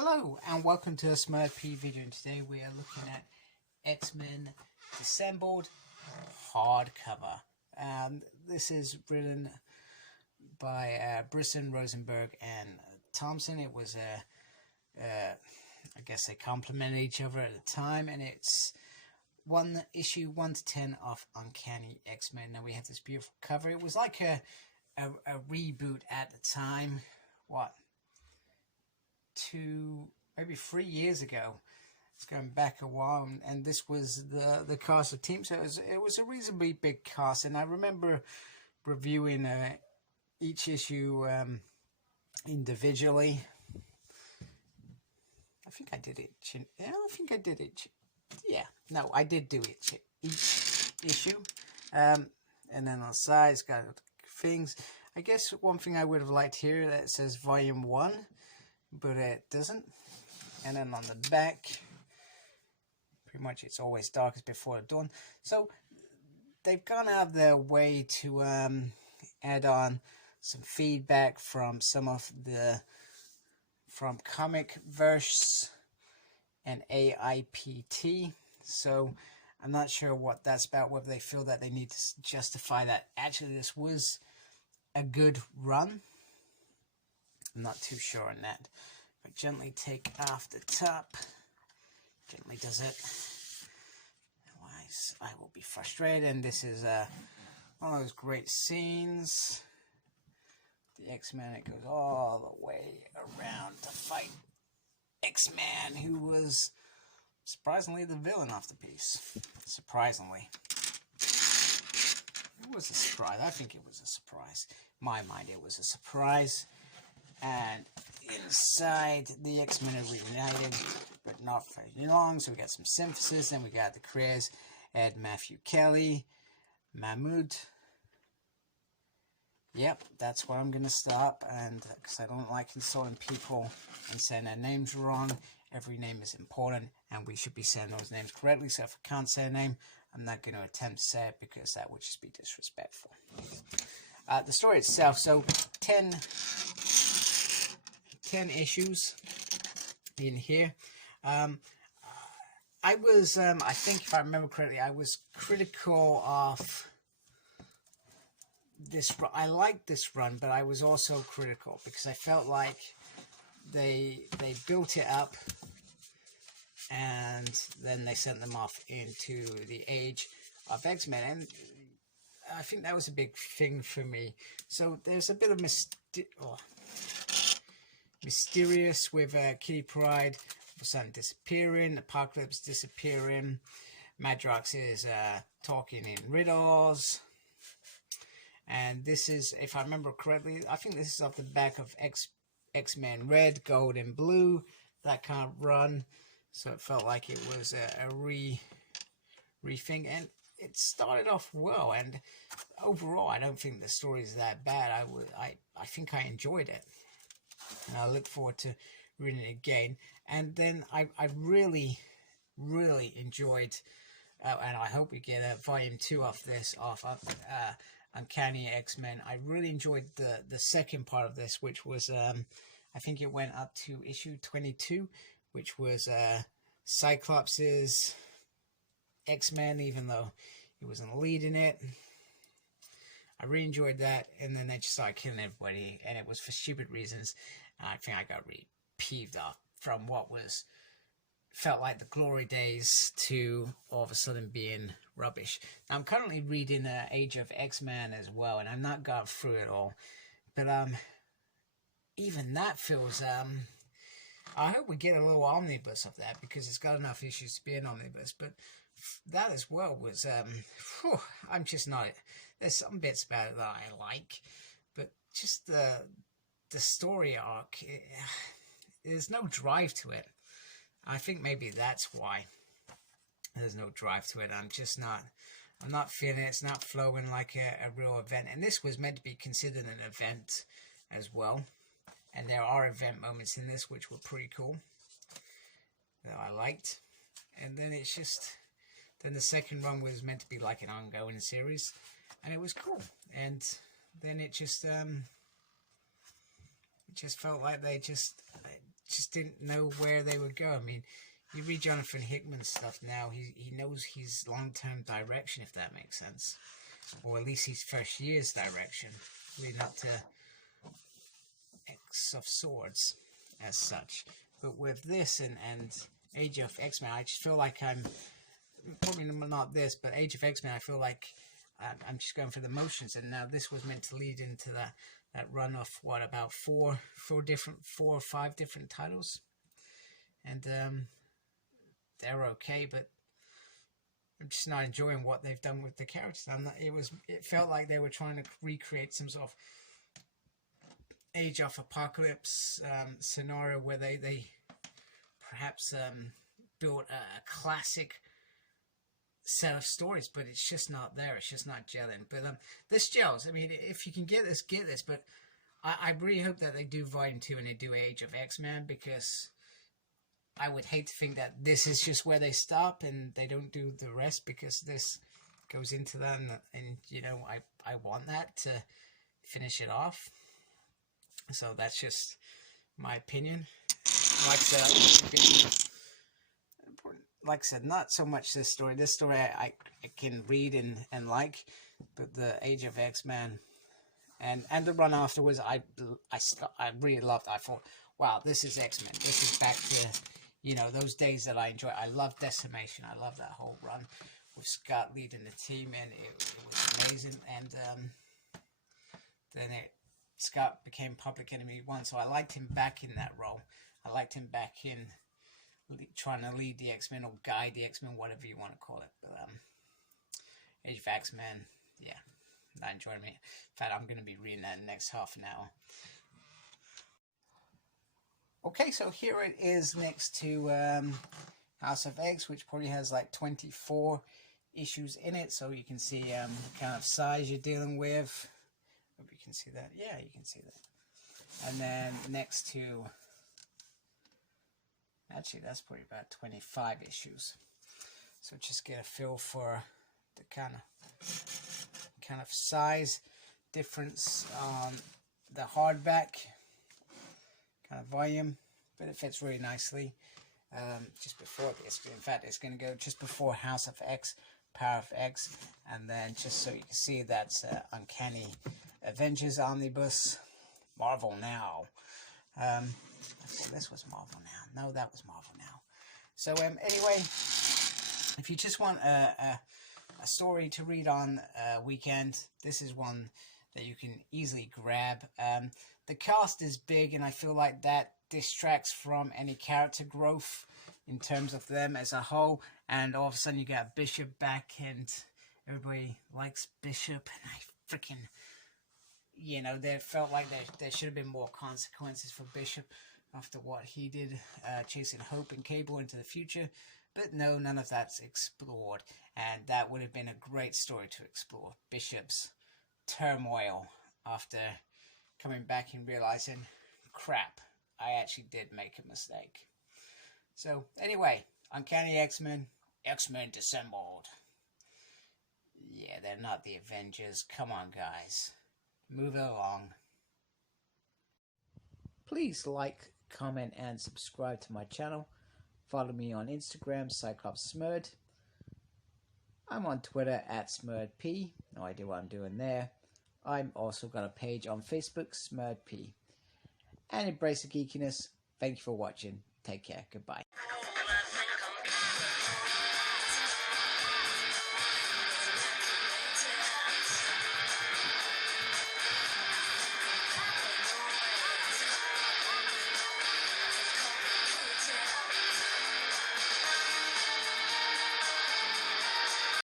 Hello and welcome to a Smurfy video, and today we are looking at X-Men Disassembled hardcover. This is written by Brisson, Rosenberg and Thompson. It was I guess they complemented each other at the time, and it's issue 1 to 10 of Uncanny X-Men. Now we have this beautiful cover. It was like a reboot at the time. What? Maybe 3 years ago. It's going back a while, and this was the cast of team. So it was a reasonably big cast, and I remember reviewing each issue individually. I think I did it. Yeah, I think I did it. Yeah, no, I did do it each issue, and then on the side it's got things. I guess one thing I would have liked here that says Volume 1. But it doesn't. And then on the back, pretty much it's always darkest before the dawn. So they've gone out of their way to add on some feedback from some of from Comic Verse and AIPT. So I'm not sure what that's about, whether they feel that they need to justify that actually this was a good run. I'm not too sure on that. If I gently take off the top, gently does it. Otherwise, I will be frustrated. And this is one of those great scenes. The X-Men, it goes all the way around to fight X-Man, who was surprisingly the villain of the piece. Surprisingly. It was a surprise. I think it was a surprise. In my mind, it was a surprise. And inside, the X-Men are reunited, but not for long. So we got some synthesis, and we got the careers: Ed, Matthew Kelly, Mahmoud. Yep, that's where I'm going to stop, and because I don't like insulting people and saying their names wrong. Every name is important, and we should be saying those names correctly. So if I can't say a name, I'm not going to attempt to say it, because that would just be disrespectful. The story itself, so 10 issues in here. I think if I remember correctly, I was critical of this. I liked this run, but I was also critical because I felt like they built it up and then they sent them off into the age of X-Men, and I think that was a big thing for me. So there's a bit of mysterious with Kitty Pryde, Sun disappearing, Apocalypse disappearing, Madrox is talking in riddles, and this is, if I remember correctly, I think this is off the back of X-Men Red, Gold, and Blue, that kind of run. So it felt like it was a rethink, and it started off well. And overall, I don't think the story is that bad. I think I enjoyed it. And I look forward to reading it again. And then I really, really enjoyed, and I hope we get a volume 2 of this, of Uncanny X-Men. I really enjoyed the second part of this, which was, I think it went up to issue 22, which was Cyclops' X-Men, even though he wasn't leading it. I really enjoyed that, and then they just started killing everybody, and it was for stupid reasons. And I think I got really peeved off from what felt like the glory days to all of a sudden being rubbish. Now, I'm currently reading Age of X-Men as well, and I'm not gone through it all, but even that feels I hope we get a little omnibus of that, because it's got enough issues to be an omnibus. But that as well was I'm just not. There's some bits about it that I like, but just the story arc, there's no drive to it. I think maybe that's why there's no drive to it. I'm not feeling it. It's not flowing like a real event. And this was meant to be considered an event as well. And there are event moments in this which were pretty cool, that I liked. And then it's just, then the second run was meant to be like an ongoing series, and it was cool. And then it just felt like they just just didn't know where they would go. I mean, you read Jonathan Hickman's stuff now, he knows his long-term direction, if that makes sense. Or at least his first year's direction, leading up to X of Swords as such. But with this and Age of X-Men, I just feel like I'm, probably not this, but Age of X-Men, I feel like I'm just going for the motions. And now this was meant to lead into that run of, what, about four or five different titles. And they're okay, but I'm just not enjoying what they've done with the characters. It felt like they were trying to recreate some sort of Age of Apocalypse scenario where they perhaps built a classic set of stories, but it's just not there. It's just not gelling. But this gels. I mean, if you can get this, get this. But I really hope that they do Volume 2 and they do Age of X-Men, because I would hate to think that this is just where they stop and they don't do the rest, because this goes into that, and you know, I want that to finish it off. So that's just my opinion. Like I said, not so much this story. This story I can read and like, but the Age of X-Men and the run afterwards, I really loved. I thought, wow, this is X-Men. This is back to, you know, those days that I enjoy. I love Decimation. I love that whole run with Scott leading the team, and it was amazing. And then Scott became Public Enemy 1, so I liked him back in that role. I liked him back in trying to lead the X-Men or guide the X-Men, whatever you want to call it. But Age of X-Men, yeah, not enjoying it. In fact, I'm going to be reading that in the next half an hour. Okay, so here it is next to House of X, which probably has like 24 issues in it, so you can see the kind of size you're dealing with. Hope you can see that. Yeah, you can see that. And then next to, actually that's probably about 25 issues. So just get a feel for the kind of size difference on the hardback kind of volume, but it fits really nicely. Just before this, in fact, it's going to go just before House of X, Power of X, and then just so you can see that's Uncanny Avengers Omnibus, Marvel Now. I thought this was Marvel Now. No, that was Marvel Now. So anyway, if you just want a story to read on weekend, this is one that you can easily grab. The cast is big, and I feel like that distracts from any character growth in terms of them as a whole. And all of a sudden you got Bishop back, and everybody likes Bishop, and I freaking, you know, there felt like there should have been more consequences for Bishop after what he did, chasing Hope and Cable into the future. But no, none of that's explored, and that would have been a great story to explore. Bishop's turmoil after coming back and realizing, crap, I actually did make a mistake. So anyway, Uncanny X-Men, X-Men Disassembled. Yeah, they're not the Avengers. Come on, guys. Move it along. Please like, comment, and subscribe to my channel. Follow me on Instagram, CyclopsSmurd. I'm on Twitter @SmurdP. No idea what I'm doing there. I'm also got a page on Facebook, SmurdP. And embrace the geekiness. Thank you for watching. Take care. Goodbye.